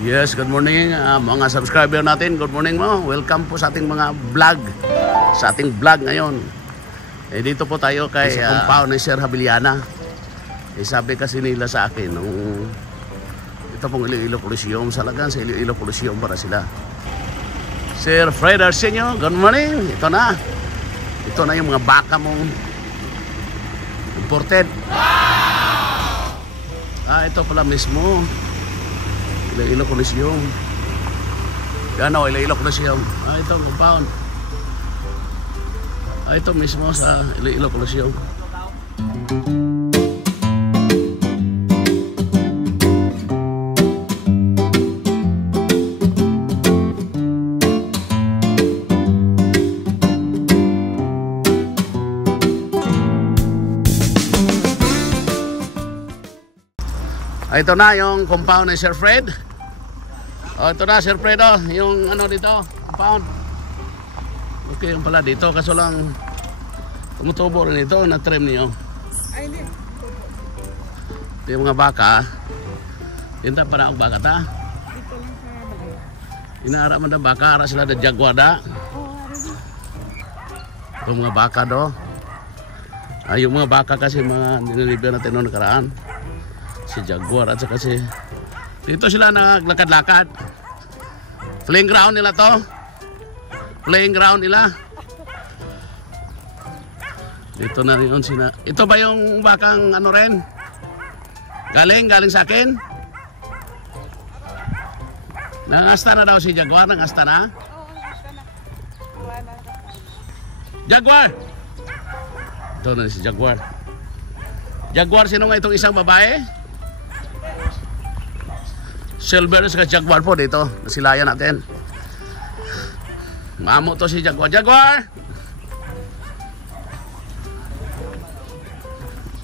Yes, good morning mga subscriber natin. Good morning mo. Welcome po sa ating mga vlog. Sa ating vlog ngayon. Dito po tayo kay compound ni Sir Habiliana. Sabi kasi nila sa akin nung ito pong Iloilo Coliseum, salagang sa Iloilo Coliseum para sila. Sir Fred Arsenio, good morning. Ito na. Ito na yung mga baka mong imported. Ito pala mismo Iloilo Coliseum. Yan o, Iloilo Coliseum. Ito, compound. Ito mismo sa Iloilo Coliseum. Ito na yung compound ni Sir Fred. Ito na Sir Fred, yung ano dito, compound. Okay yung pala dito, kaso lang tumutubo rin ito, na-trim niyo. Ay, hindi. Ito yung mga baka. Tinta pa na ang baka ta. Dito lang sa bagay. Inaara man na baka, ara sila na jaguar da. Ito mga baka do. Yung mga baka kasi mga nililibre natin noong nakaraan. Si jaguar at saka si dito sila naglakad-lakad. Playing ground nila to. Playing ground nila. Dito na rin sila. Ito ba yung bakang ano rin? Galing sa akin? Nangasta na daw si jaguar, nangasta na? Oo, nangasta na. Jaguar! Ito na si jaguar. Jaguar, sino nga itong isang babae? Silver sa jaguar po dito. Nasilayan natin. Mamo to si jaguar. Jaguar!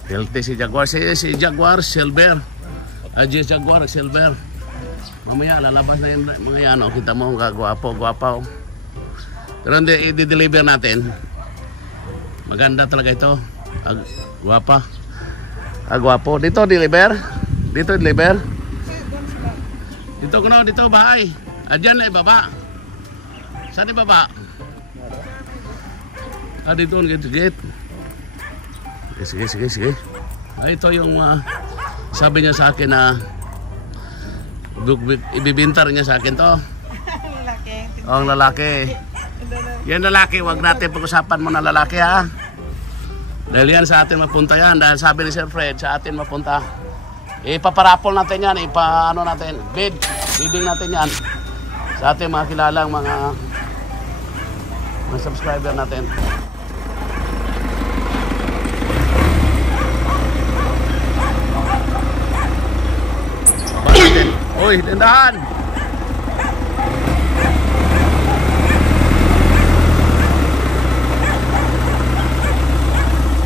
Healthy si jaguar. Si jaguar, silver. Jaguar, silver. Mamaya lalabas na yung mga yan. Kita mo, gwapo. Pero hindi, i-deliver natin. Maganda talaga ito. Gwapa. Gwapo. Dito deliver. Dito kuno, dito bahay. Diyan na ibaba. Saan ibaba? Dito ang gate. Sige. Ito yung sabi niya sa akin na ibibintar niya sa akin to. Lalaki. Ang lalaki. Yan lalaki, wag natin pag-usapan mo na lalaki ha. Dahil yan sa atin mapunta yan. Dahil sabi ni Sir Fred, sa atin mapunta. Ipaparapol natin yan, ipaano natin, bidding natin yan sa ating mga kilalang mga subscriber natin. Uy, lindahan!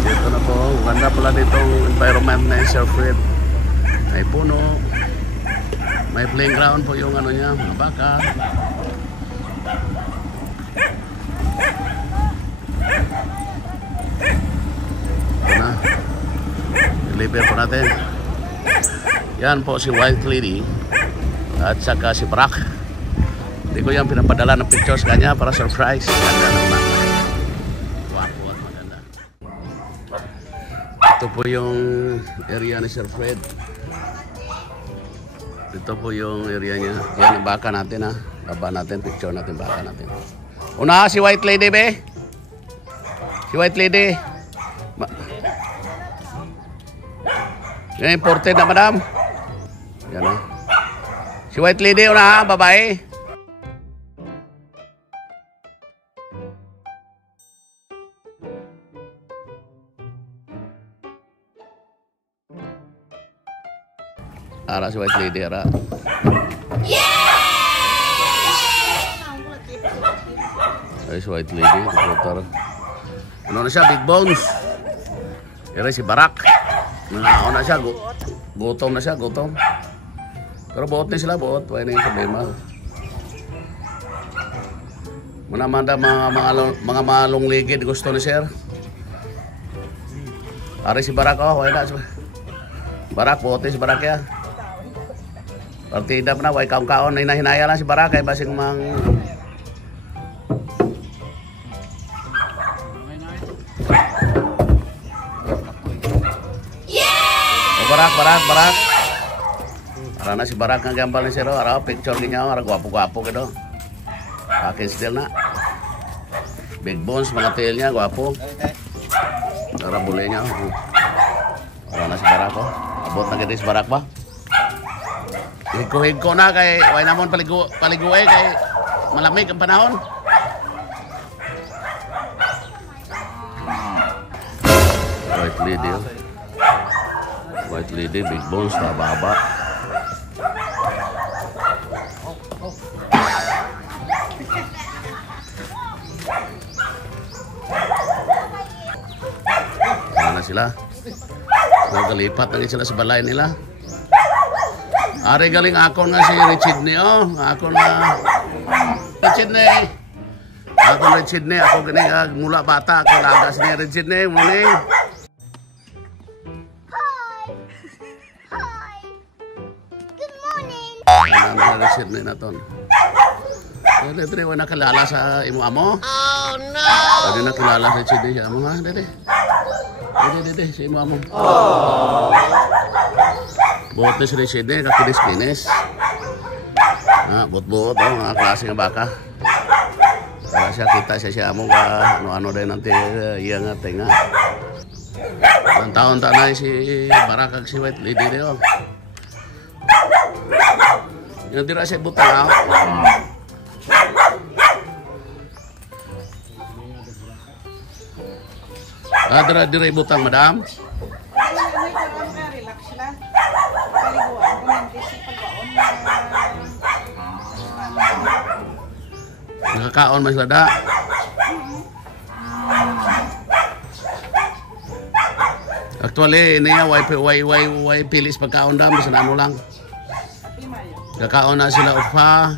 Dito na po, ganda pala ditong environment na Sir Fred. May puno, may playing ground po yung ano niya, mga baka. Ito na, deliver po natin. Yan po si White Lady at saka si Brock. Hindi ko yan pinapadala ng pictures kanya para surprise. Ganda naman. Wapo at maganda. Ito po yung area ni Sir Fred. Ito po yung area niya. Yan ang baka natin ha. Baba natin, picture natin baka natin. Una si White Lady be. Si White Lady. Yan imported na madam. Yan ha. Si White Lady una ha, babae. Ara si White Lady, ara. Ay, si White Lady, putar. Ano na siya, big bones. Ere si Barak. Ano na siya, gutom na siya, gutom. Pero buot na sila, buot. Wala na yung problema. Manamanda mga malong ligid gusto ni Sir. Ari si Barak, oh, wala na. Barak, buot na si Barak ya. Partida pa na, way kaon-kaon. Hinahinaya lang si Barakay, basing mang... Barak. Para na si Barak nga gambal ni Siro. Ara picture niya, ara gwapo-gwapo gitu. Akin still na. Big bones mga tail niya, gwapo. Ara bule niya. Ara na si Barak ko. Abot na gid si Barak ba? Higko na kay way namon paligo kay malamig ang panahon. White lady, big bones, baba. Mana sila? Nagalipat na sila sa balay nila. Ari galing ako nga si Richidney, oh. Ako na Richidney. Ako gani mula bata ako lagas ni Richidney, muli. Richidney na ton. Dede wala nakilala sa imo amo. Oh no. Dede nakilala sa Richidney sa amo ha, dede. Dede sa imo amo. Oh. Buot na si Richidney, kakinis-kinis. Buot-buot, mga klase nga baka. Kaya siya kita siya amo ka, ano-ano din ang iya nga tinga. Ilang taon na si Barakag si White Lady rin. Yung tira siya butang ako. Dira butang, madam. Relax lang. Paliguan ko ng busy pagkaon. Nakakaon mas lada. Actually, ini nga way pilis pagkaon dam bisan ano lang. Kakaon na sila upa,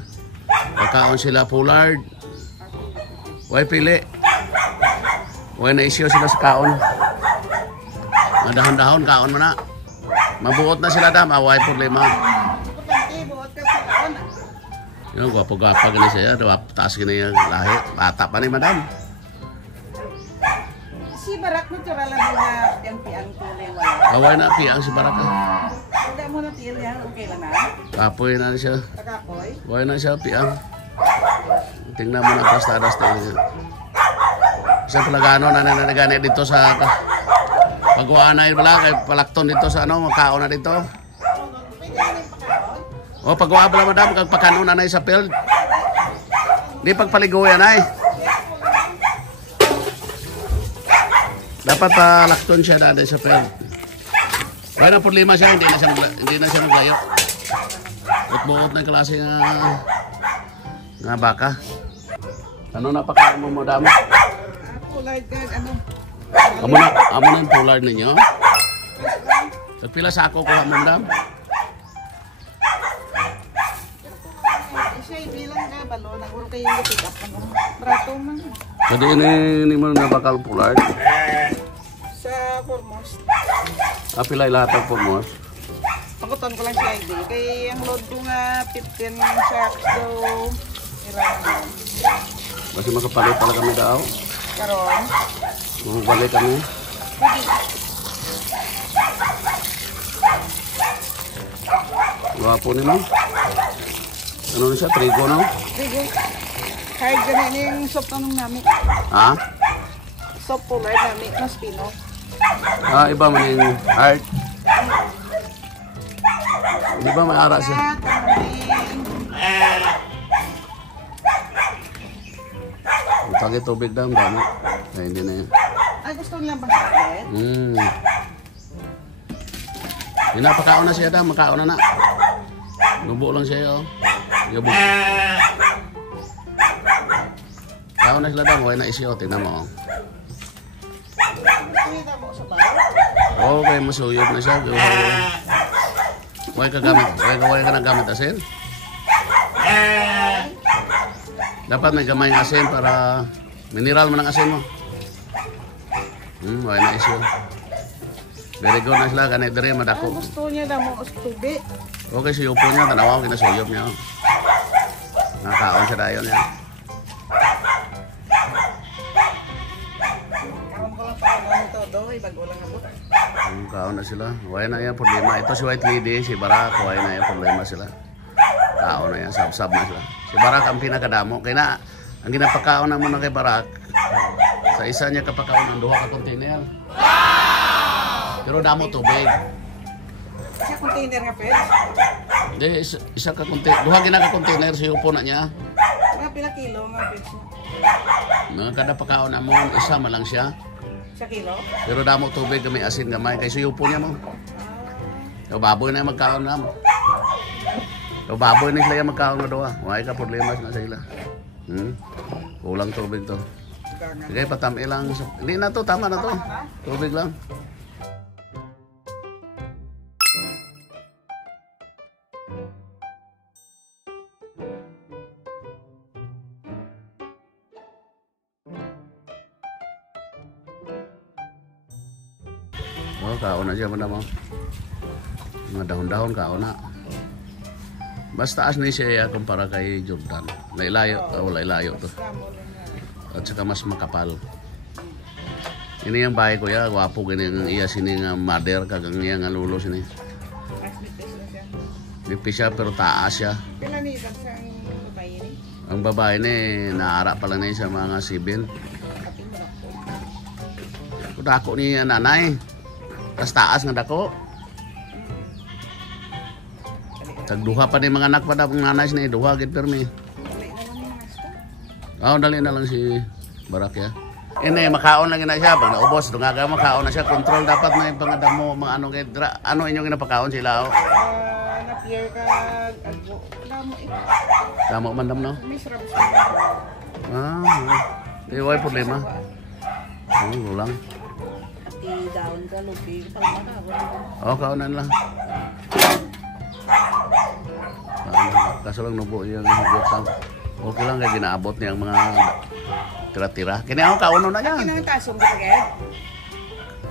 kakaon sila pullard. Way pili. Way na isyo sila sa kaon. Madahon-dahon kaon mo na. Mabuot na sila dam, way problema. Yung gwapo-gwapo gani siya, taas gani yung lahi. Bata pa ni madam. Si Barak mo tura lang na piang-piang tuloy wala. Kaway na piang si Barak. Hindi mo na tiil yan, okay lang na. Kapoy na siya. Kapoy? Kaway na siya piang. Tingnan mo na pastadas tayo niya. Isa pala gano'n na nanagani dito sa pagwaan na yun pala, kay palakton dito sa ano, makaon na dito. O pagwaan pala madam, kag pakanon na sa field. Di pagpaliguyan ay. Dapat palakton siya dati sa field. Kaya na problema siya, hindi na siya maglayo. Buot-buot na yung klase nga baka. Ano na pakain mo madam? Pullard ka, ano? Amo na yung pullard ninyo? Pila sa ako kuha mo madam? Siya ibilang ka, balo, naguro kayo yung pick up ng brato man. Jadi ini mo na bakal pullard? Sa foremost. Pila ilatag foremost? Pakuton ko lang siya ID. Kaya ang load ko nga 15 sacks daw. Irang. Kasi makapalit pala kami daw. Karon. Balik kami. Gwapo ni mo. Ano na siya? Trigo, no? Trigo. Kahit ganyan yung soup tanong namin. Ha? Soup pullard namin. Mas pino. Iba man yung heart. Di ba may ara siya? Pagi tubig daw, dami. Ay, hindi na yan. Ay, gusto nila ba sakit? Pinapakaon na siya daw, makaon na na. Lubo lang siya, oh. Yabog. Kaon na sila daw, huwag na isyo, tingnan mo, oh. Kita mo sa bayo? Okay, masuyog na siya. Huwag ka gamit, huwag ka nagamit asin. Dapat may gamay ng asin para mineral mo ng asin mo. Huwag na isyo. Very good na sila, ganit rin, madako. Gusto niya daw mo tubi. Okay, suyupo niya. Tanawa ko kinasuyop niya. Nakaon siya dayon niya. Kaon ko lang pa ano todo, bago lang abot. Kaon na sila. Wala na yan problema. Ito si White Lady, si Barak, wala na yan problema sila. Kaon na yan, sab-sab na sila. Si Barak ang pinakadamo. Kaya na, ang ginapakaon na muna kay Barak, sa isa niya kapakaon ng 2 ka container. Pero damo tubig. Isa container nga pwede. Hindi, isa ka container. 2 ginaka container, si upo na niya. Mga pila kilo nga pwede. Mga kada pakaon na mo, isa malang siya. Sa kilo? Pero damo tubig, may asin gamay. Kaya si upo niya mo. Yung baboy na yung magkaon na mo. Yung baboy na sila yung magkaon na doon. May ka problema na sila. Kulang tubig to. Sige, patami lang. Hindi na to, tama na to. Tubig lang. Oh, kaon na siya mo na mo. Mga dahon-dahon kaon na. Basta as ni siya kumpara kay Jordan. Lailayo, lailayo to. At saka mas makapal. Ini yang bahay ko ya, wapo gini ang iya sini nga mother kagang iya nga lulo sini. Nipis siya pero taas siya. Pila ni sa babae ni? Ang babae ni naara pala na sa mga sibil. Dako ni nanay. Tas taas nga dako. Tagduha pa ni mga anak pa daw ng nanay ni duha gid permi. Dali na lang si Barak ya. Ini makaon lang na siya pag naubos dungaga makaon na siya. Control dapat na yung pangadamo mga ano kay ano inyong ginapakaon sila Na pier ka agbo. Damo Damo man dam no. Misrab Di way problema. Ulang. Down ka lupi pag maka. Kaonan lang. Kaso lang nubo yung higit. Okay lang kaya ginaabot niya ang mga tira-tira. Kini ako kauno na niya. Kini tasong gid.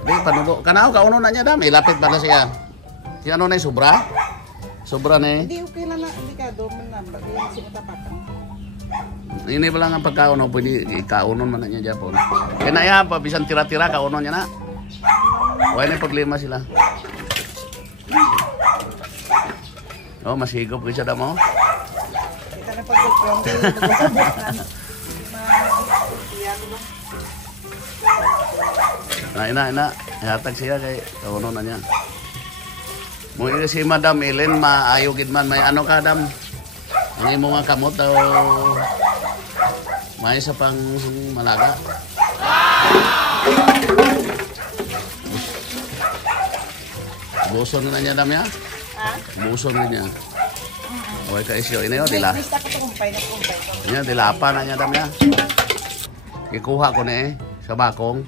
Di panubo. Kana ako kauno na niya dami. Lapit ba na siya? Si ano na yung sobra? Sobra na eh. Hindi okay lang na delikado man na bagay sinatapatan. Ini ba lang ang pagkauno pwede ikaunon man na niya Japon. Kaya ya pa bisan tira-tira kauno niya na. Wala na problema sila. Oh, masigop ko siya damo. Kita na pag-ground. Ina. Hatag siya kay kauno na niya. Muli si Madam Ellen maayo gid man may ano ka dam. Ang imo nga kamot daw may sa pang malaga. Buson na niya dam ya? Buson na niya. Okay ka isyo. Ini o, dila. Yan, dilapa na niya dam ya. Ikuha ko na eh, sa bakong.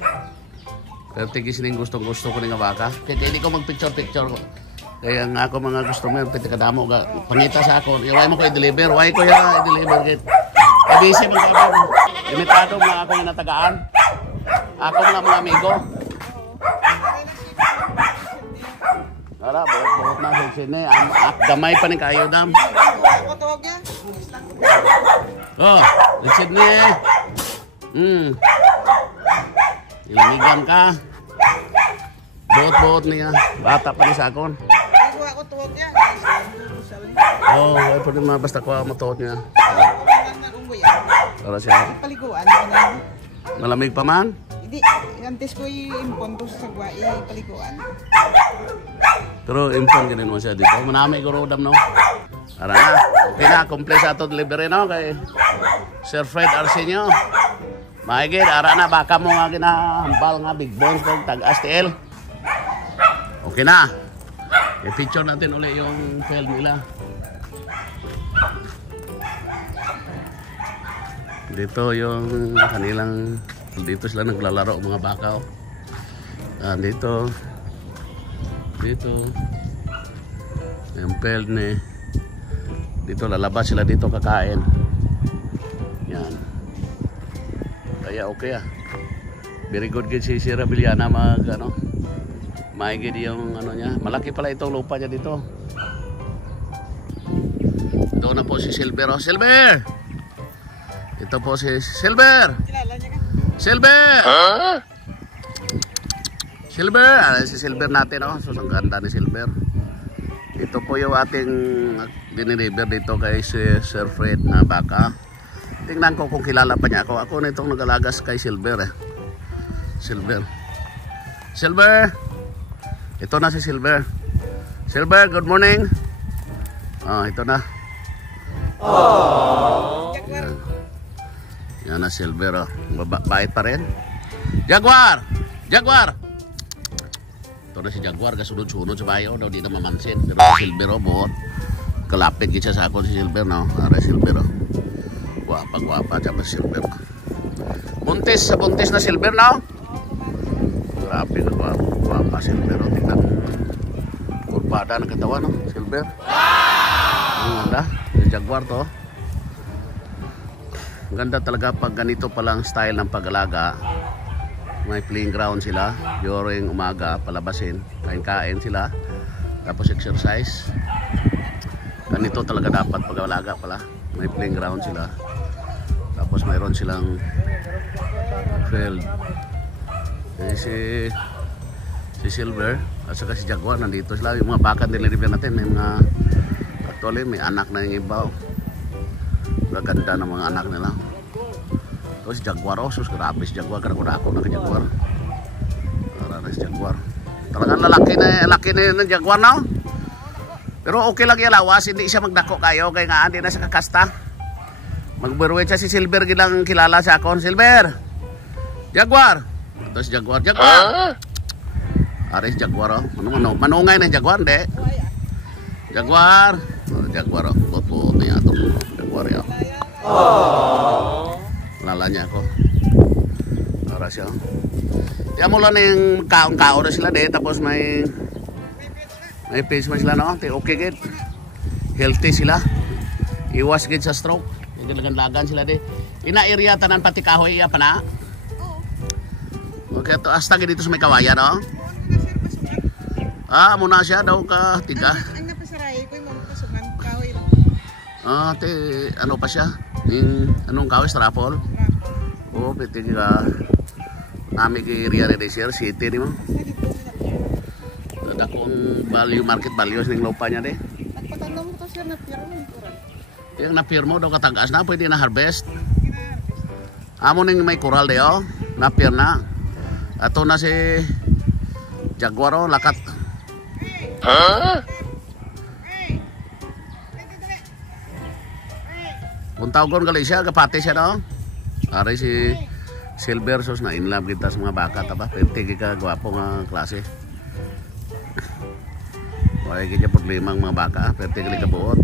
Pero tigis ning gustong-gusto ko nga baka. Kaya hindi ko mag-picture-picture ko. Kaya ang ako mga gusto mo, pwede kadamo ka. Pangita sa ako. Iway mo ko i-deliver. Why ko ya i-deliver kit. Busy mo ka. Limitado lang ako yung natagaan. Ako mga amigo. Ara, buot na sa sini. Gamay pa ni kayo dam. Oh, lisod ni eh. Ilamigan ka. Buot-buot niya. Bata pa ni sa akon. Oh, ay pwede mga basta ko matuot niya. Para siya. Paliguan. Malamig pa man? Hindi, antes ko i-impon to sa sagwa, i-paliguan. Pero impon ganun mo siya dito. Manami ko rodam no. Ara na. Okay na, complete sa ito delivery no kay Sir Fred Arsenio. Maigid, ara na baka mo nga ginahambal nga big bones kag tag-STL. Okay na. I-picture natin ulit yung field nila. Dito yung kanilang, dito sila naglalaro mga baka. Dito. Yung field ni. Dito lalabas sila dito kakain. Yan. Kaya okay ah. Very good si Sierra Villana mag ano. Maigid yung ano niya. Malaki pala itong lupa niya dito. po si Silver. Oh, Silver! Ito po si Silver! Kilala niya ka? Silver! Huh? Silver! Si Silver natin, oh. So, ang ganda ni Silver. Ito po yung ating diniliver dito kay Sir Fred na baka. Tingnan ko kung kilala pa niya ako. Ako na itong nagalagas kay Silver, eh. Silver. Silver! Ito na si Silver. Silver, good morning. Oh, ito na. Oh. Yan na Silver, oh. Bait pa rin. Jaguar! Jaguar! Ito na si Jaguar, kasunod-sunod sa bayo daw, di na mamansin. Pero si Silver, oh, buot. Kalapit kita sa ako si Silver, no? Ara Silver, oh. Guwapa, tsaka si Silver. Buntis na Silver, no? Grabe ka, guwapa Silver, oh. Tingnan. Kurbada ng katawan, no? Silver. Ang ganda. Yung Jaguar to. Ang ganda talaga pag ganito palang style ng pag-alaga. May playing ground sila during umaga, palabasin, kain-kain sila, tapos exercise. Ganito talaga dapat pag-alaga pala. May playing ground sila, tapos mayroon silang field. Si Silver at saka si Jaguar nandito sila. Yung mga baka nililibre natin, may mga actually may anak na yung iba. Gaganda ng mga anak nila. Terus Jaguar, oh sus, grabe si Jaguar. Karena ako na ka Jaguar. Karena si Jaguar. Talagang lalaki na ng Jaguar, no? Pero okay lang yung lawas, hindi siya magdako kayo. Kaya nga, hindi na siya kakasta. Magburuin siya si Silver, gilang kilala sa akon. Silver! Jaguar! Ito si Jaguar. Jaguar! Aris Jaguar, oh. Manungay na Jaguar, hindi? Jaguar! Jaguar, oh. Buto niya ito. Jaguar, ya. Oh. Lalanya ako. Para siya. Kaya mula na yung kaong-kao na sila de. Tapos may page man sila, no? Okay gid. Healthy sila. Iwas gid sa stroke. Lagan sila de. Ina area tanan pati kahoy iya pa na. Okay to hasta gid dito sa may kawayan, no? Ah, muna siya daw ka tiga. Ang napasaray ko yung pasukan kahoy lang. Ah, ano pa siya? Yung anong kahoy, strapol? Oh, piti ka nami ki area ni Desir City ni mo. Ada kung value market value ning lupa niya de. Nagpatanong ko siya na pirmo. Yung napirmo daw katagaas na pwede na harvest. Amo ning may coral de, oh. Napir na. Ato na si Jaguar, oh, lakat. Huh? Puntaw-gon gali siya, kapati siya, no? Aray si Silver, sos na in love kita sa mga baka, taba? Pwede ka gwapo nga klase. Kaya kita po limang mga baka, pwede ka buot.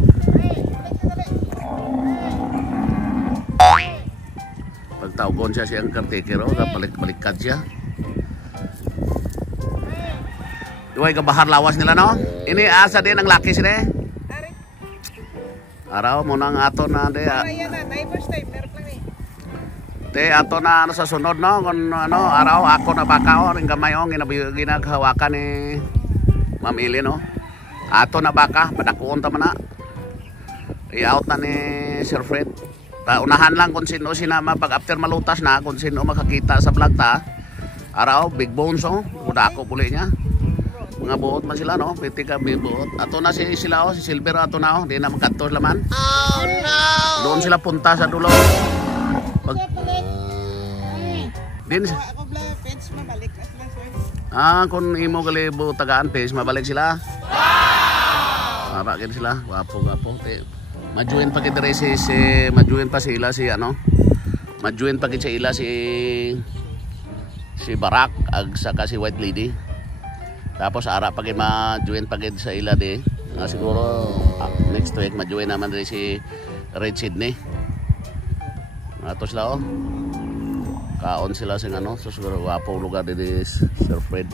Pagtaw-gon siya siyang caretaker, oh, balik-balikkad siya. Duway ka bahar lawas nila, no? Ini asa din ang laki sila, eh. Araw mo nang ato na de. Ayan na, first time meron lang eh. Te ato na ano sa sunod, no, kun ano araw ako na baka, ring gamay ong ginaghawakan ni Ma'am Ili, no. Ato na baka, padakuon ta man na. I-out na ni Sir Fred. Unahan lang kung sino sinama pag after malutas na, kung sino makakita sa vlog ta. Araw big bones, oh. Udako puli niya. Mga buot man sila, no? Piti ka buot. Ato na sila, oh. Si Silver ato na, oh. Di na magkantos laman. Oh no! Doon sila punta sa dulo. Pag din Ako bla page mabalik at lang sir. ah, kung imo gali tagaan page mabalik sila. Wow! Bakit sila? Wapo. Majuin pa kita si majuin pa sila si ano? Majuin pa kita sila si Barak ag saka si White Lady. Tapos ara pag ma-join pagid sa ila de. Siguro next week ma-join naman rin si Red Sydney. Ato sila, oh. Kaon sila sing ano, so siguro wapo lugar di Sir Fred.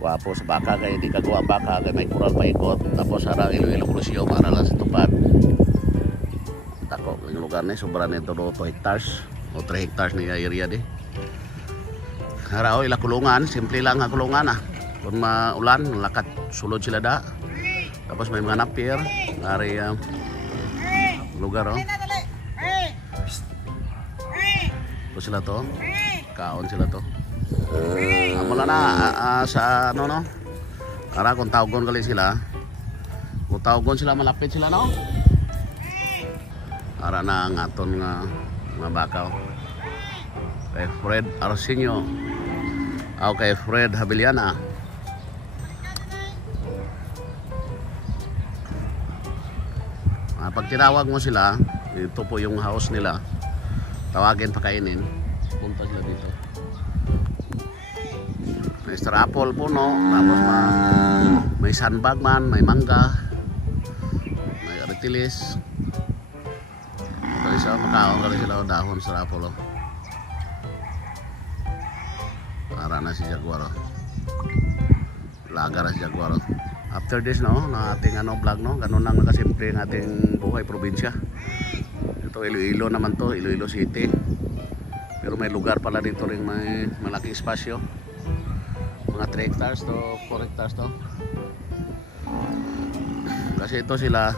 Wapo sa baka kay di kagawa baka kay may coral pa ikot. Tapos ara Iloilo Crucio para lang sa tupad. Tako yung lugar ni sobra nito 2 hectares o 3 hectares ni area de. Ara ila kulungan, simple lang ang kulungan, ah. Kung maulan, lakat sulod sila da. Tapos may mga napir. Ari lugar oh. Dali na, dali. Hey! Hey! Ito sila to. Hey! Kaon sila to. Mula na sa ano no. Ara kung tawgon gali sila. Kung tawgon sila malapit sila no. Ara na ang aton nga mga bakaw. Kay Fred Arsenio. O kay Fred Habiliana. Pag tinawag mo sila, ito po yung house nila. Tawagin pakainin. Punta sila dito. May apple po no. Tapos may sandbag man, may mangga, may aritilis. Kali sila makaon, kali sila dahon sa apple. Para na si Jaguar. Laga na si Jaguar. After this no, na ating ano vlog no, ganun lang nakasimple ng ating buhay probinsya. Ito Iloilo naman to, Iloilo City. Pero may lugar pala dito rin may malaking espasyo. Mga 3 hectares to 4 hectares to. Kasi ito sila,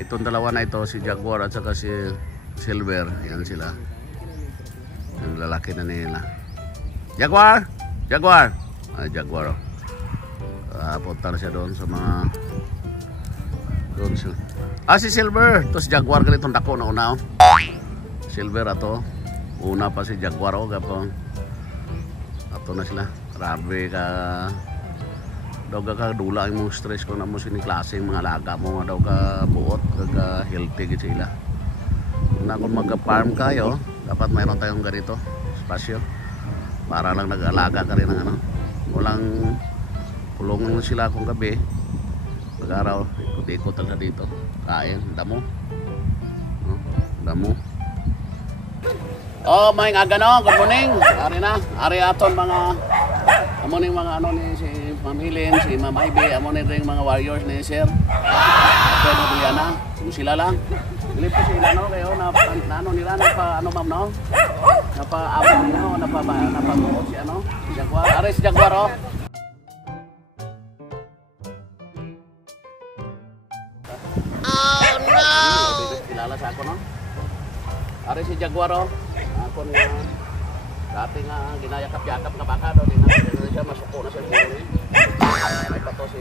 itong dalawa na ito, si Jaguar at saka si Silver, yan sila. Yung lalaki na nila. Jaguar! Jaguar! Jaguar oh. Punta na siya doon sa mga doon siya. Si Silver to si Jaguar ganitong dako na una oh. Silver ato una pa si Jaguar oh gapon ato na sila grabe ka daw ka dula yung stress ko na mo sini klaseng mga alaga mo daw ka buot ka healthy gid sila na kung mag-farm kayo dapat mayroon tayong ganito espasyo para lang nag-alaga ka rin ng ano walang kulong sila kung gabi pag-araw ikot-ikot lang dito kain, damo damo oh may nga gano, good morning ari na, ari aton mga amoning mga ano ni si Ma'am Helen, si Ma'am Ivy amoning ring mga warriors ni Sir Pedro Habiliana, sila lang Dilip ko sila no, kayo na ano nila napa ano ma'am no napa amo no, napa si ano si Jaguar, ari si Jaguar oh kilala sa ako no ari si Jaguar oh ako nga dati nga ginayakap-yakap na baka daw din na siya masuko na siya may pato si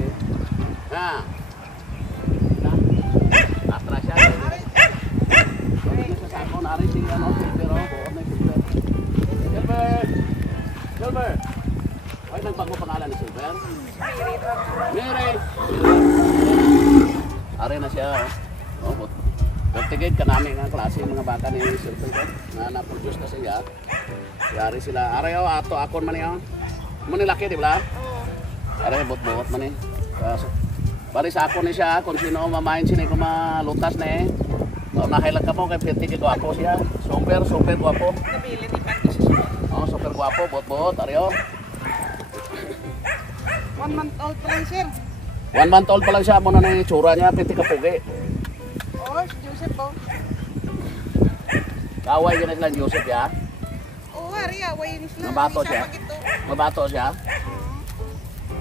atras siya sa ako na ari si ano Silver oh buot na Silver Silver ay nagbago pangalan ni Silver Mary ari na siya oh tigid ka namin ng klase mga baka ni Silver na na-produce na siya yari sila ari oh ato akon man yun mo nilaki di ba ari bot-bot man bali sa akon ni siya kung sino mamahin sini kung malutas na nahilag ka mo kay tigid guwapo siya super guwapo nabili ni Pantis oh super guwapo bot-bot ari oh 1 month old pa lang sir 1 month old pa lang siya mo na yung itsura niya piti kapugi oh si Joseph po kaway yun na sila Joseph ya ari away ni sila mabato siya mabato siya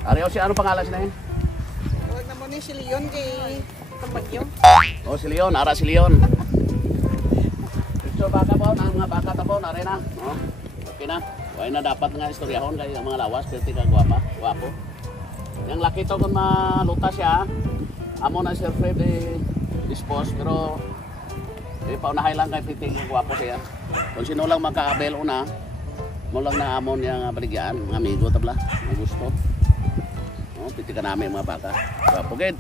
ari o siya ano pangalan siya huwag na mo ni si Leon kay Tambagyo oh si Leon ara si Leon so baka po na mga baka tapo na rin na oh okay na wala na dapat nga istoryahon kay mga lawas pwede ka guwapo yung laki to kung malutas siya amo na Sir Fred dispose pero paunahay lang kay piting guwapo siya kung sino lang makaabel una mo lang na amon yung baligyan mga amigo tabla ang gusto piti ka namin mga baka guwapo gid